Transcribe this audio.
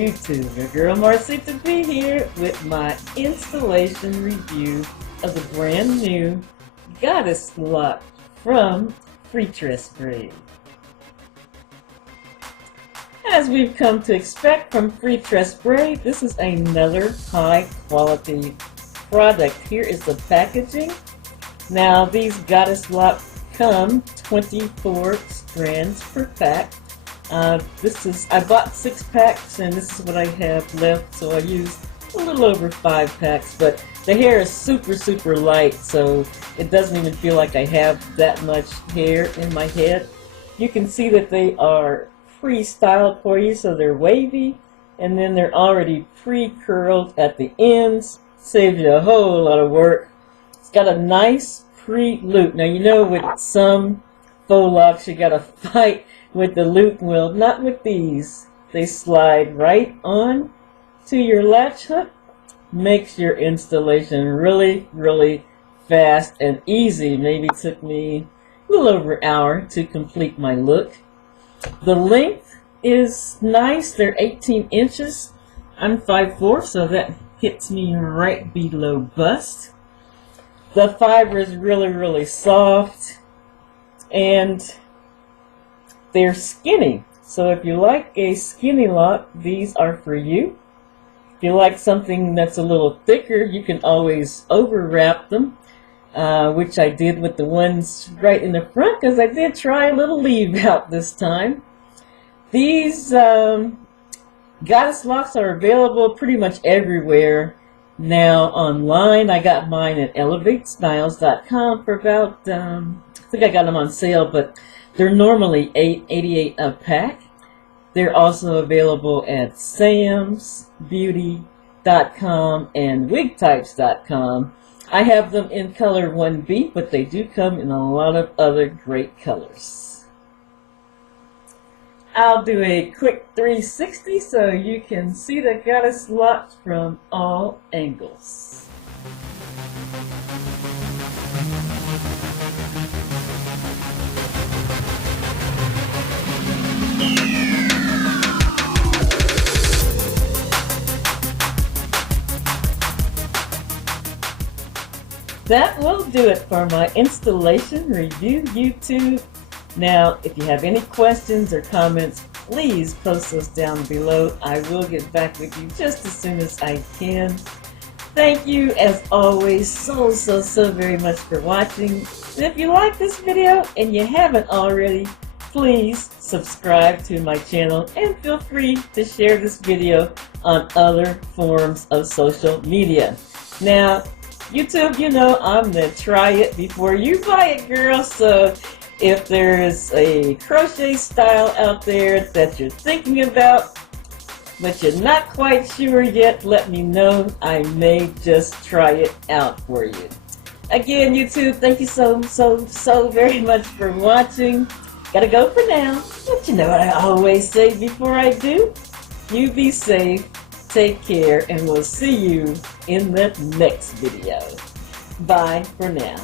YouTube, your girl Marcy to be here with my installation review of the brand new Goddess Lock from Freetress Braid. As we've come to expect from Freetress Braid, this is another high quality product. Here is the packaging. Now these Goddess Locks come 24 strands per pack. I bought 6 packs and this is what I have left, so I used a little over 5 packs, but the hair is super light, so it doesn't even feel like I have that much hair in my head. You can see that they are pre-styled for you, so they're wavy, and then they're already pre-curled at the ends. Saves you a whole lot of work. It's got a nice pre-loop. Now you know with some faux locks you gotta fight with the loop. Well, not with these. They slide right on to your latch hook. Makes your installation really fast and easy. Maybe it took me a little over an hour to complete my look. The length is nice. They're 18 inches. I'm 5'4", so that hits me right below bust. The fiber is really soft, and they're skinny. So if you like a skinny lock, these are for you. If you like something that's a little thicker, you can always over wrap them, which I did with the ones right in the front, because I did try a little leave out this time. These Goddess Locks are available pretty much everywhere now online. I got mine at elevatestyles.com for about, I think I got them on sale, but they're normally $8.88 a pack. They're also available at samsbeauty.com and wigtypes.com. I have them in color 1B, but they do come in a lot of other great colors. I'll do a quick 360 so you can see the Goddess Locks from all angles. That will do it for my installation review, YouTube. Now, if you have any questions or comments, please post those down below. I will get back with you just as soon as I can. Thank you, as always, so very much for watching. And if you like this video and you haven't already, please subscribe to my channel and feel free to share this video on other forms of social media. Now, YouTube, you know I'm the try it before you buy it girl, so if there is a crochet style out there that you're thinking about, but you're not quite sure yet, let me know. I may just try it out for you. Again, YouTube, thank you so very much for watching. Gotta go for now. But you know what I always say before I do? You be safe, take care, and we'll see you in the next video. Bye for now.